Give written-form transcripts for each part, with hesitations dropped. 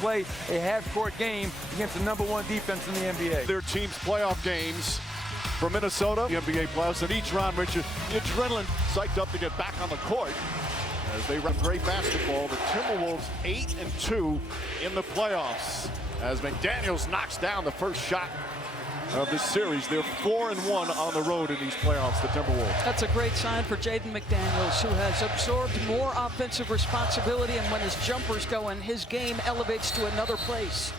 play a half-court game against the #1 defense in the NBA. Their team's playoff games for Minnesota, the NBA playoffs, and each round, Richard, the adrenaline psyched up to get back on the court as they run great basketball. The Timberwolves 8-2 in the playoffs as McDaniels knocks down the first shot of this series. They're 4-1 on the road in these playoffs, the Timberwolves. That's a great sign for Jaden McDaniels, who has absorbed more offensive responsibility, and when his jumpers go in, his game elevates to another place.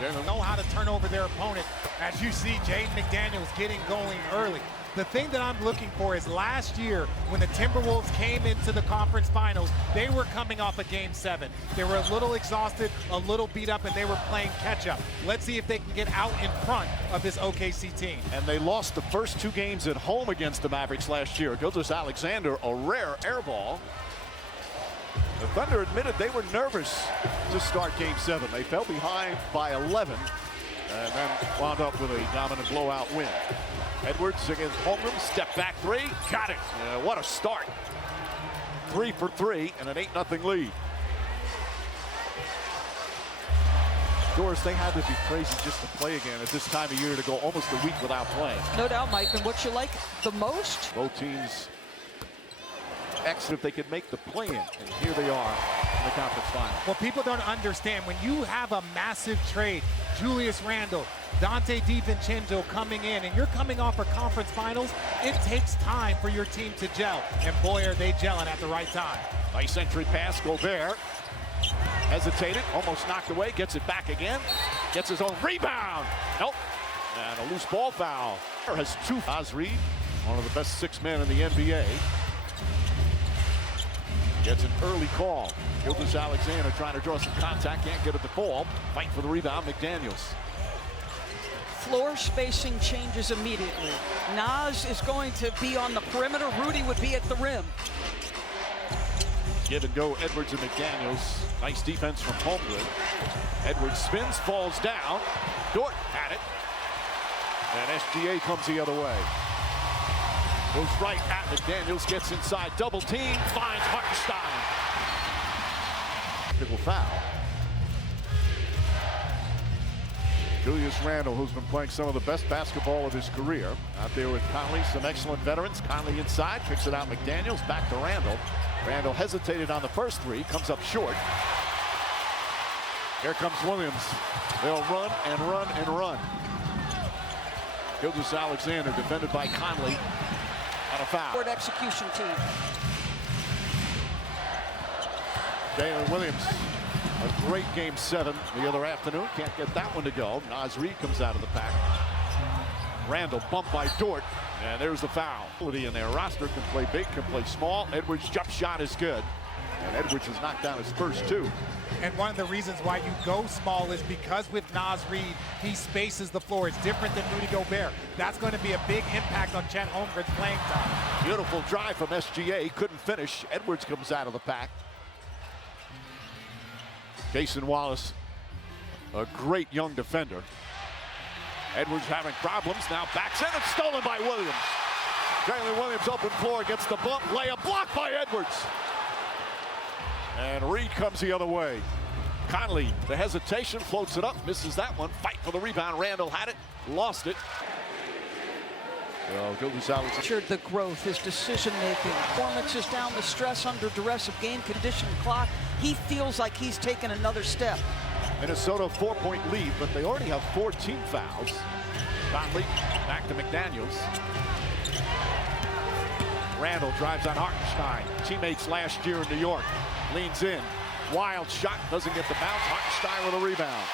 They know how to turn over their opponent. As you see, Jaden McDaniels getting going early. The thing that I'm looking for is last year when the Timberwolves came into the conference finals, they were coming off a game 7. They were a little exhausted, a little beat up, and they were playing catch up. Let's see if they can get out in front of this OKC team. And they lost the first 2 games at home against the Mavericks last year. Gilgeous-Alexander, a rare air ball. The Thunder admitted they were nervous to start game 7. They fell behind by 11 and then wound up with a dominant blowout win. Edwards against Holmgren, step back 3, got it. What a start. 3 for 3 and an 8-0 lead. Doris, they had to be crazy just to play again at this time of year, to go almost a week without playing. No doubt, Mike. And what you like the most? Both teams exit if they could make the play-in, and here they are in the conference final. Well, people don't understand, when you have a massive trade, Julius Randle, Dante DiVincenzo coming in, and you're coming off a conference finals, it takes time for your team to gel. And boy, are they gelling at the right time. Nice entry pass, Gobert. Hesitated, almost knocked away, gets it back again. Gets his own rebound. Nope. And a loose ball foul. Has 2. Authorized, one of the best 6 men in the NBA. Gets an early call. Gilgeous-Alexander trying to draw some contact, can't get it to fall. Fight for the rebound, McDaniels. Floor spacing changes immediately. Nas is going to be on the perimeter. Rudy would be at the rim. Give and go, Edwards and McDaniels. Nice defense from Holmgren. Edwards spins, falls down. Dort had it. And SGA comes the other way. Goes right at McDaniels, gets inside, double team, finds Hartenstein. It will foul. Julius Randle, who's been playing some of the best basketball of his career, out there with Conley, some excellent veterans. Conley inside, kicks it out McDaniels, back to Randle. Randle hesitated on the first 3, comes up short. Here comes Williams. They'll run and run and run. Gilgeous-Alexander defended by Conley. On a foul. Forward execution team. Jalen Williams, a great game 7 the other afternoon. Can't get that one to go. Naz Reid comes out of the pack. Randle bumped by Dort, and there's the foul. In their roster can play big, can play small. Edwards' jump shot is good, and Edwards has knocked down his first 2. And one of the reasons why you go small is because with Naz Reid, he spaces the floor. It's different than Rudy Gobert. That's going to be a big impact on Chet Holmgren's playing time. Beautiful drive from SGA, couldn't finish. Edwards comes out of the pack. Jason Wallace, a great young defender. Edwards having problems, now backs in, and stolen by Williams. Jalen Williams, open floor, gets the bump, layup blocked by Edwards. And Reid comes the other way. Conley, the hesitation, floats it up, misses that one. Fight for the rebound. Randle had it, lost it. So Gilgeous-Alexander. The growth, his decision-making, performances down, the stress under duress of game-conditioned clock. He feels like he's taken another step. Minnesota 4-point lead, but they already have 4 team fouls. Conley back to McDaniels. Randle drives on Hartenstein. Teammates last year in New York. Leans in. Wild shot. Doesn't get the bounce. Hartenstein with a rebound.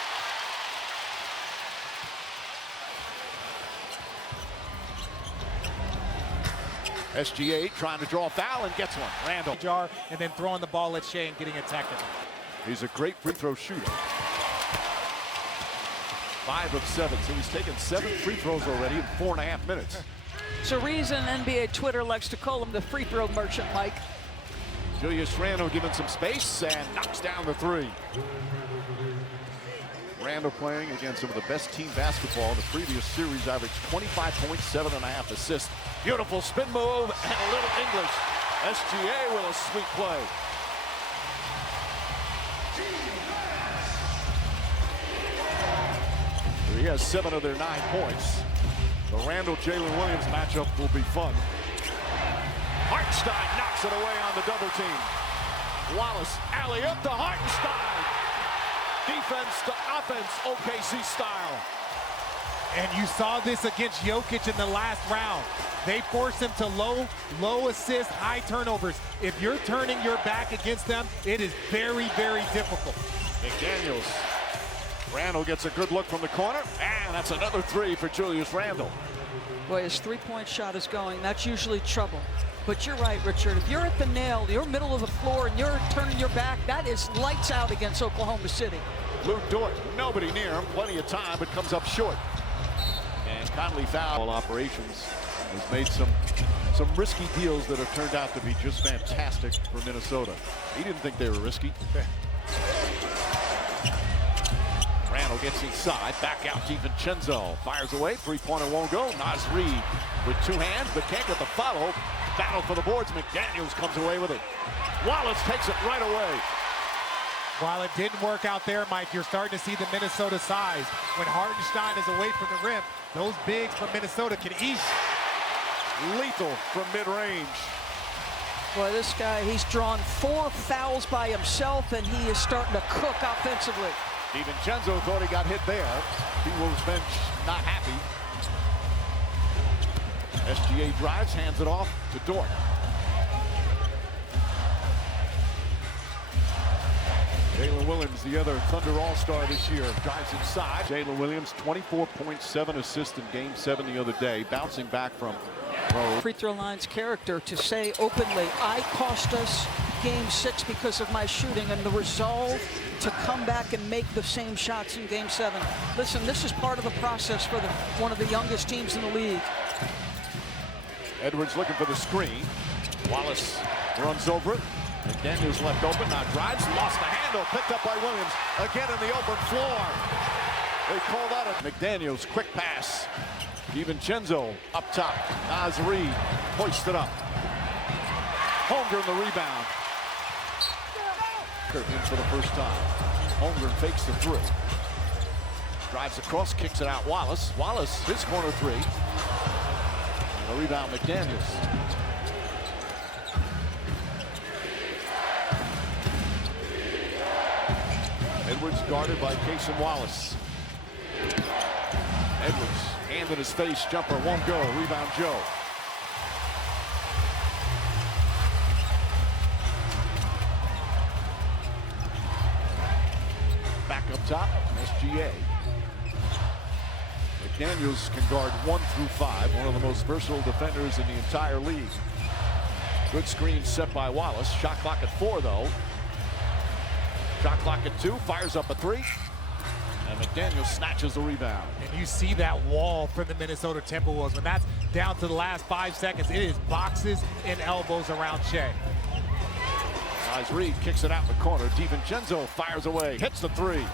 SGA trying to draw a foul and gets one. Randle. Jar and then throwing the ball at Shea and getting it technical. He's a great free throw shooter. 5 of 7, so he's taken 7 free throws already in 4.5 minutes. It's a reason NBA Twitter likes to call him the free throw merchant, Mike. Julius Randle given some space and knocks down the 3. Randle playing against some of the best team basketball in the previous series, averaged 25 points, 7.5 assists. Beautiful spin move and a little English. SGA with a sweet play. has 7 of their 9 points. The Randall-Jalen Williams matchup will be fun. Hartenstein knocks it away on the double team. Wallace, alley-up to Hartenstein. Defense to offense, OKC style. And you saw this against Jokic in the last round. They force him to low assist, high turnovers. If you're turning your back against them, it is very, very difficult. McDaniels. Randall gets a good look from the corner, and that's another 3 for Julius Randle. Boy, his three-point shot is going. That's usually trouble. But you're right, Richard. If you're at the nail, you're middle of the floor, and you're turning your back, that is lights out against Oklahoma City. Luke Dort, nobody near him, plenty of time, but comes up short. And Conley foul operations has made some risky deals that have turned out to be just fantastic for Minnesota. He didn't think they were risky. Randall gets inside, back out DiVincenzo, fires away, three-pointer won't go. Naz Reid with 2 hands, but can't get the follow. Battle for the boards, McDaniels comes away with it. Wallace takes it right away. While it didn't work out there, Mike, you're starting to see the Minnesota size. When Hartenstein is away from the rim, those bigs from Minnesota can eat. Lethal from mid-range. Boy, this guy, he's drawn 4 fouls by himself, and he is starting to cook offensively. DiVincenzo thought he got hit there. T-Wolves bench not happy. SGA drives, hands it off to Dort. Jalen Williams, the other Thunder All-Star this year, drives inside. Jalen Williams, 24.7 assists in Game 7 the other day, bouncing back from Free throw line's character to say openly, I cost us Game 6 because of my shooting, and the resolve to come back and make the same shots in Game 7. Listen, this is part of the process for one of the youngest teams in the league. Edwards looking for the screen. Wallace runs over it. McDaniels left open, now drives, lost the handle, picked up by Williams. Again in the open floor. They call that a McDaniels quick pass. DiVincenzo up top. Naz Reid hoisted up. Holmgren the rebound. Curtin for the first time. Holmgren fakes the 3. Drives across, kicks it out. Wallace, his corner 3. And the rebound, McDaniels. Edwards guarded by Cason Wallace. Edwards, hand in his face, jumper won't go. Rebound Joe. Back up top, SGA. McDaniels can guard 1 through 5, one of the most versatile defenders in the entire league. Good screen set by Wallace. Shot clock at 4, though. Shot clock at 2, fires up a 3. And McDaniels snatches the rebound. And you see that wall from the Minnesota Timberwolves. When that's down to the last 5 seconds, it is boxes and elbows around Shea. Naz Reid kicks it out in the corner. DiVincenzo fires away, hits the 3.